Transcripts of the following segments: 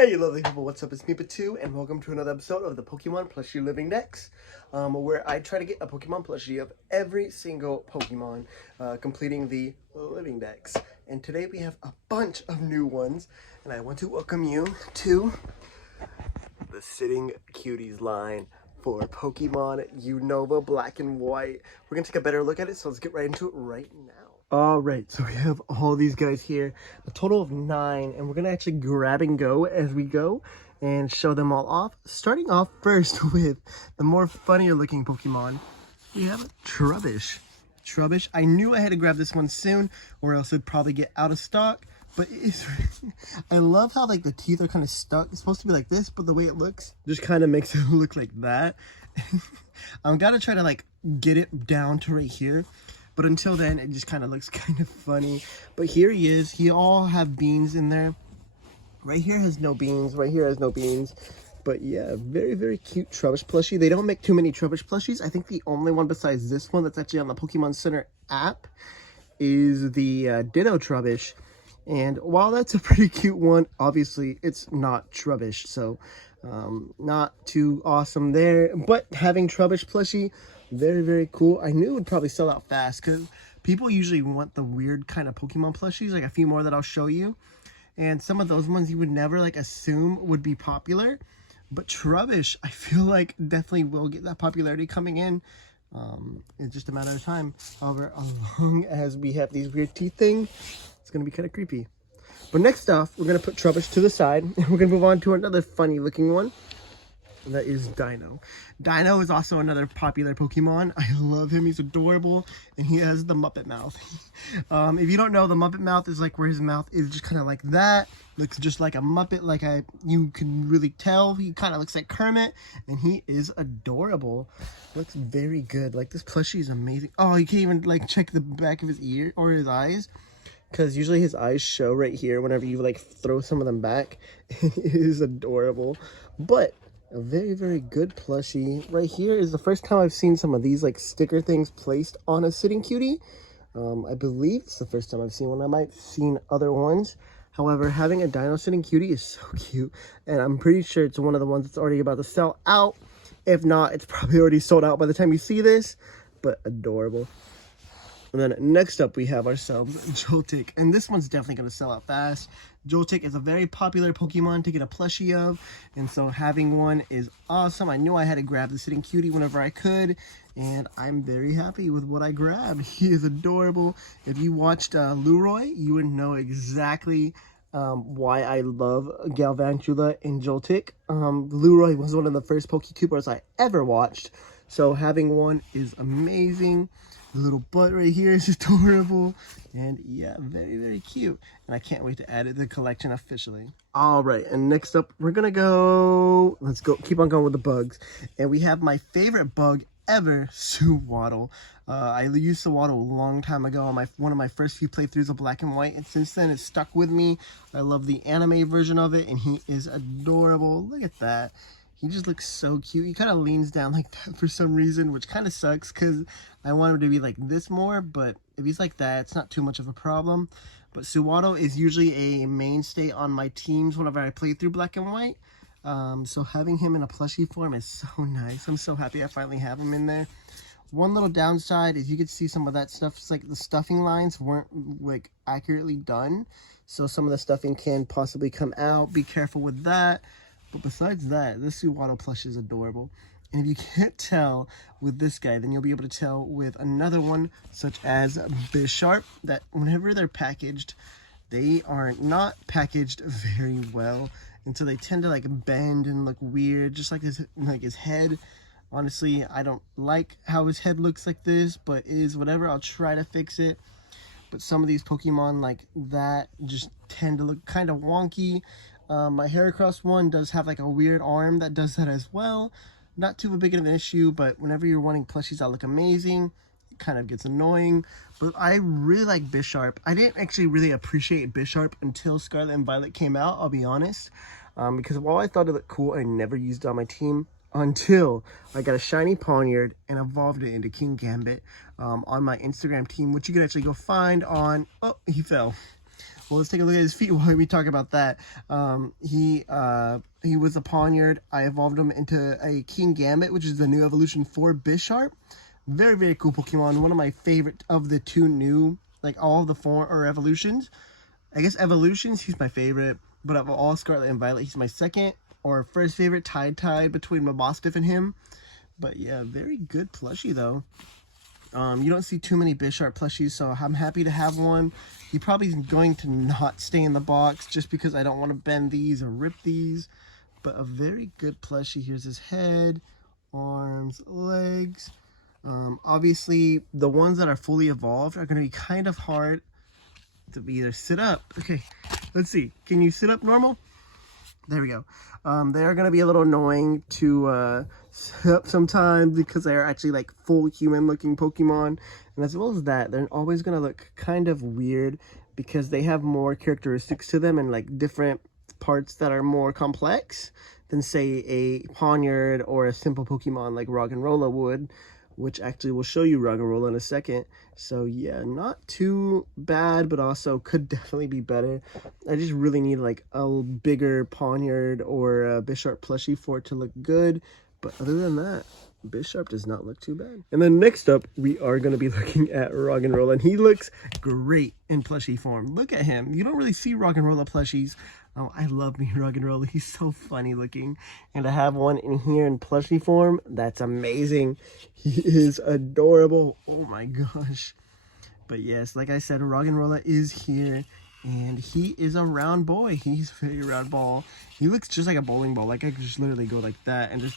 Hey lovely people, what's up? It's me2 and welcome to another episode of the Pokemon Plushie Living Decks, where I try to get a Pokemon plushie of every single Pokemon, completing the Living Decks. And today we have a bunch of new ones, and I want to welcome you to the Sitting Cuties line for Pokemon Unova Black and White. We're going to take a better look at it, so let's get right into it right now. Alright, so we have all these guys here, a total of 9, and we're going to actually grab and go as we go and show them all off. Starting off first with the more funnier looking Pokemon, we have Trubbish. Trubbish, I knew I had to grab this one soon or else it'd probably get out of stock, but it's I love how like the teeth are kind of stuck. It's supposed to be like this, but the way it looks just kind of makes it look like that. I'm gonna try to like get it down to right here. But until then, it just kind of looks kind of funny. But here he is. He all have beans in there. Right here has no beans. Right here has no beans. But yeah, very, very cute Trubbish plushie. They don't make too many Trubbish plushies. I think the only one besides this one that's actually on the Pokemon Center app is the Ditto Trubbish. And while that's a pretty cute one, obviously it's not Trubbish. So not too awesome there. But having Trubbish plushie, very, very cool. I knew it would probably sell out fast because people usually want the weird kind of Pokemon plushies, like a few more that I'll show you. And some of those ones you would never like assume would be popular. But Trubbish, I feel like definitely will get that popularity coming in. It's just a matter of time. However, as long as we have these weird teeth thing, it's going to be kind of creepy. But next off, we're going to put Trubbish to the side. And we're going to move on to another funny looking one. That is Dino. Dino is also another popular Pokemon. I love him. He's adorable. And he has the Muppet mouth. If you don't know, the Muppet mouth is like where his mouth is just kind of like that. Looks just like a Muppet. You can really tell. He kind of looks like Kermit. And he is adorable. Looks very good. Like this plushie is amazing. Oh, you can't even like check the back of his ear or his eyes. Because usually his eyes show right here whenever you like throw some of them back. It is adorable. But a very, very good plushie. Right here is the first time I've seen some of these like sticker things placed on a Sitting Cutie. I believe it's the first time I've seen one. I might have seen other ones. However, having a Dino Sitting Cutie is so cute. And I'm pretty sure it's one of the ones that's already about to sell out. If not, it's probably already sold out by the time you see this. But adorable. And then next up, we have ourselves Joltik. And this one's definitely going to sell out fast. Joltik is a very popular Pokemon to get a plushie of. And so having one is awesome. I knew I had to grab the Sitting Cutie whenever I could. And I'm very happy with what I grabbed. He is adorable. If you watched Leroy, you would know exactly why I love Galvantula and Joltik. Leroy was one of the first PokeTubers I ever watched. So having one is amazing. The little butt right here is adorable. And yeah, very, very cute. And I can't wait to add it to the collection officially. All right, and next up, we're going to go... Let's go. Keep on going with the bugs. And we have my favorite bug ever, Sewaddle. I used Sewaddle a long time ago on one of my first few playthroughs of Black and White. And since then, it's stuck with me. I love the anime version of it. And he is adorable. Look at that. He just looks so cute. He kind of leans down like that for some reason, which kind of sucks because I want him to be like this more. But if he's like that, it's not too much of a problem. But Sewaddle is usually a mainstay on my teams whenever I play through Black and White. So having him in a plushie form is so nice. I'm so happy I finally have him in there. One little downside is you could see some of that stuff. It's like the stuffing lines weren't like accurately done. So some of the stuffing can possibly come out. Be careful with that. But besides that, this Sewaddle plush is adorable. And if you can't tell with this guy, then you'll be able to tell with another one, such as Bisharp, that whenever they're packaged, they are not packaged very well. And so they tend to like bend and look weird, just like his head. Honestly, I don't like how his head looks like this, but it is whatever. I'll try to fix it. But some of these Pokemon like that just tend to look kind of wonky. My Heracross one does have like a weird arm that does that as well. Not too big of an issue, but whenever you're wanting plushies that look amazing, it kind of gets annoying. But I really like Bisharp. I didn't actually really appreciate Bisharp until Scarlet and Violet came out, I'll be honest. Because while I thought it looked cool, I never used it on my team until I got a shiny Pawniard and evolved it into King Gambit on my Instagram team, which you can actually go find on... Oh, he fell. Well, let's take a look at his feet while we talk about that. He was a Poniard. I evolved him into a King Gambit, which is the new evolution for Bisharp. Very, very cool Pokemon. One of my favorite of the two new, like all of the four or evolutions. I guess evolutions, he's my favorite. But of all Scarlet and Violet, he's my second or first favorite, tied between Mabostiff and him. But yeah, very good plushie though. You don't see too many Bisharp plushies, so I'm happy to have one. He probably is going to not stay in the box just because I don't want to bend these or rip these. But a very good plushie. Here's his head, arms, legs. Obviously, the ones that are fully evolved are going to be kind of hard to either sit up. Okay, let's see. Can you sit up normal? There we go. They're going to be a little annoying to sit up sometimes because they're actually like full human looking Pokemon. And as well as that, they're always going to look kind of weird because they have more characteristics to them and like different parts that are more complex than say a Poniard or a simple Pokemon like Roggenrola would, which actually will show you Roggenrola in a second. So yeah, not too bad, but also could definitely be better. I just really need like a bigger Poniard or a Bisharp plushie for it to look good. But other than that, Bisharp does not look too bad. And then next up, we are going to be looking at Roggenrola, and he looks great in plushie form. Look at him. You don't really see Roggenrola plushies. Oh, I love me Roggenrola. He's so funny looking. And to have one in here in plushie form, that's amazing. He is adorable. Oh my gosh. But yes, like I said, Roggenrola is here. And he is a round boy. He's a very round ball. He looks just like a bowling ball. Like I could just literally go like that and just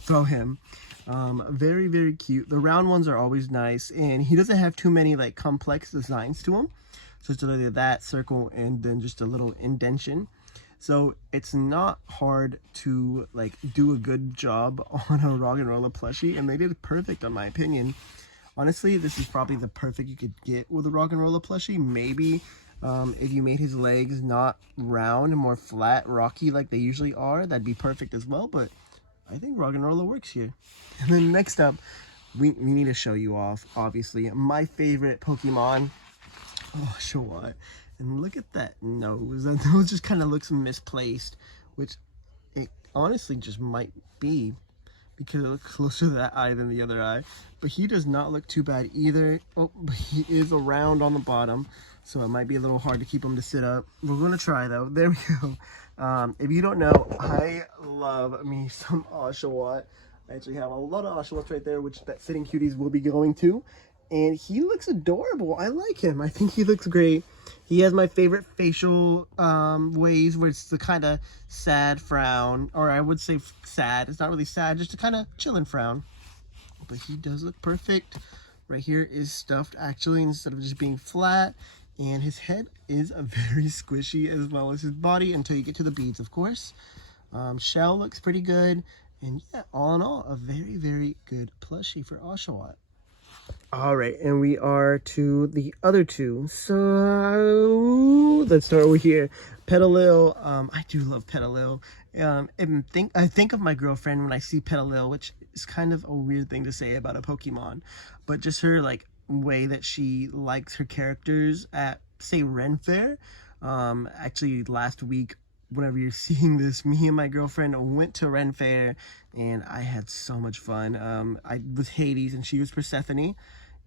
throw him. Very, very cute. The round ones are always nice. And he doesn't have too many like complex designs to him. So it's literally that circle and then just a little indentation. So it's not hard to like do a good job on a Roggenrola plushie. And they did perfect in my opinion. Honestly, this is probably the perfect you could get with a Roggenrola plushie. Maybe if you made his legs not round and more flat, rocky like they usually are, that'd be perfect as well. But I think Roggenrola works here. And then next up, we need to show you off, obviously, my favorite Pokemon. Oh, Oshawott. And look at that nose. That nose just kind of looks misplaced, which it honestly just might be because it looks closer to that eye than the other eye. But he does not look too bad either. Oh, but he is round on the bottom, so it might be a little hard to keep him to sit up. We're going to try, though. There we go. If you don't know, I love me some Oshawott. I actually have a lot of Oshawotts right there, which that Sitting Cuties will be going to. And he looks adorable. I like him. I think he looks great. He has my favorite facial ways, where it's the kind of sad frown. Or I would say sad. It's not really sad, just a kind of chillin' frown. But he does look perfect. Right here is stuffed, actually, instead of just being flat. And his head is very squishy, as well as his body, until you get to the beads, of course. Shell looks pretty good. And yeah, all in all, a very, very good plushie for Oshawott. All right, and we are to the other two. So let's start over here. Petalil. I do love Petalil. I think of my girlfriend when I see Petalil, which is kind of a weird thing to say about a Pokemon, but just her like way that she likes her characters at, say, Ren Fair. Actually, last week, whenever you're seeing this, me and my girlfriend went to Ren Fair, and I had so much fun. I was Hades, and she was Persephone,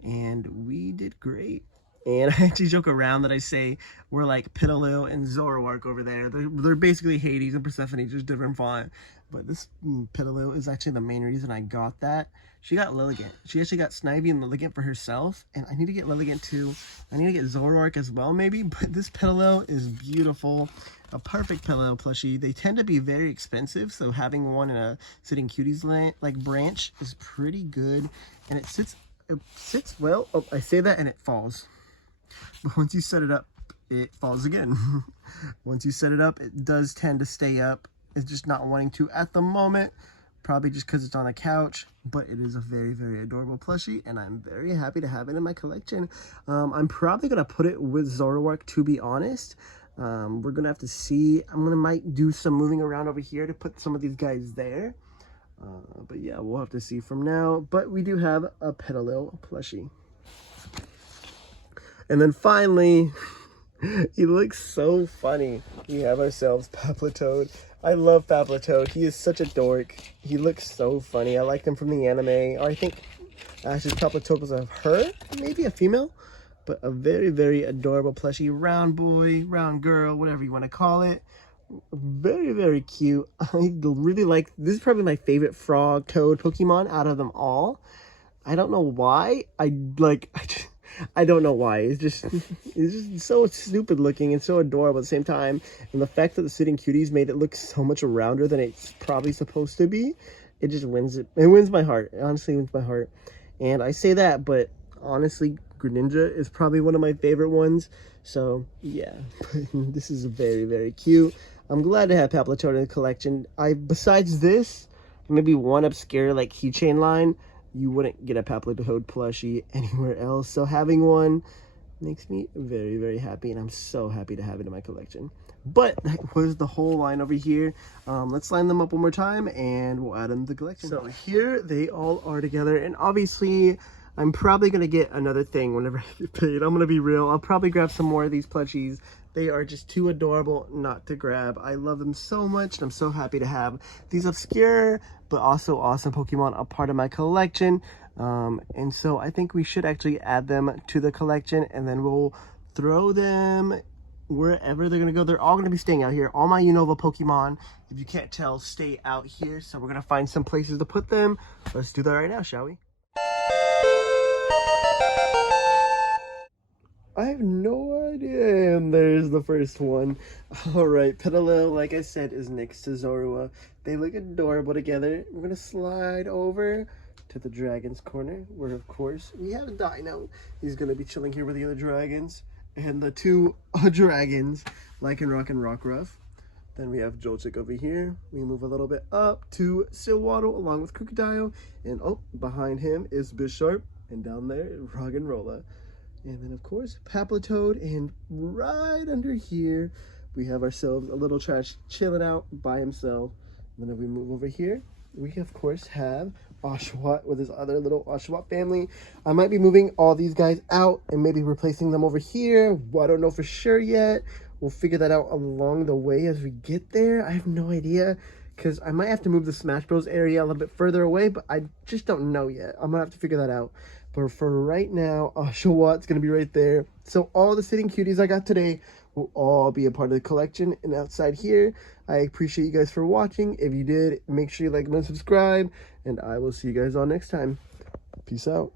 and we did great. And I actually joke around that I say we're like Petalil and Zoroark over there. They're basically Hades and Persephone, just different font. But this Petalil is actually the main reason I got that. She got Lilligant. She actually got Snivy and Lilligant for herself. And I need to get Lilligant too. I need to get Zoroark as well, maybe. But this Petalil is beautiful. A perfect Petalil plushie. They tend to be very expensive, so having one in a Sitting Cuties like branch is pretty good. And it sits well. Oh, I say that and it falls. But once you set it up, it falls again. Once you set it up, it does tend to stay up. It's just not wanting to at the moment, probably just because it's on a couch. But it is a very, very adorable plushie, and I'm very happy to have it in my collection. I'm probably going to put it with Zoroark, to be honest. We're going to have to see. Might do some moving around over here to put some of these guys there. But yeah, we'll have to see from now. But we do have a Petalil plushie. And then finally, He looks so funny. We have ourselves Toad. I love Toad. He is such a dork. He looks so funny. I like him from the anime. Or I think Ash's Toad was a her, maybe a female, but a very, very adorable plushie. Round boy, round girl, whatever you want to call it. Very, very cute. I really like, this is probably my favorite frog toad Pokemon out of them all. I don't know why. I don't know why. It's just so stupid looking and so adorable at the same time. And the fact that the sitting cuties made it look so much rounder than it's probably supposed to be, it just wins it. It wins my heart. It honestly wins my heart. And I say that, but honestly, Greninja is probably one of my favorite ones. So yeah, this is very, very cute. I'm glad to have Toad in the collection. Besides this, maybe one obscure like keychain line, you wouldn't get a Toad plushie anywhere else. So having one makes me very, very happy, and I'm so happy to have it in my collection. But that was the whole line over here. Let's line them up one more time, and we'll add them to the collection. So here they all are together, and obviously I'm probably going to get another thing whenever I get paid. I'm going to be real. I'll probably grab some more of these plushies. They are just too adorable not to grab. I love them so much, and I'm so happy to have these obscure but also awesome Pokemon a part of my collection. And so I think we should actually add them to the collection, and then we'll throw them wherever they're going to go. They're all going to be staying out here. All my Unova Pokemon, if you can't tell, stay out here. So we're going to find some places to put them. Let's do that right now, shall we? I have no idea, and there's the first one. Alright, Petalil, like I said, is next to Zorua. They look adorable together. We're gonna slide over to the dragon's corner, where of course we have Dino. He's gonna be chilling here with the other dragons, and the two dragons, Lycanroc and Rockruff. Then we have Joltik over here. We move a little bit up to Silwaddle along with Crocodile, and oh, behind him is Bisharp, and down there, Roggenrola. And then, of course, Toad, and right under here, we have ourselves a little trash chilling out by himself. And then if we move over here, we, of course, have Oshawott with his other little Oshawott family. I might be moving all these guys out and maybe replacing them over here. Well, I don't know for sure yet. We'll figure that out along the way as we get there. I have no idea, because I might have to move the Smash Bros area a little bit further away, but I just don't know yet. I'm going to have to figure that out. But for right now, Oshawott's going to be right there. So all the sitting cuties I got today will all be a part of the collection. And outside here, I appreciate you guys for watching. If you did, make sure you like and subscribe. And I will see you guys all next time. Peace out.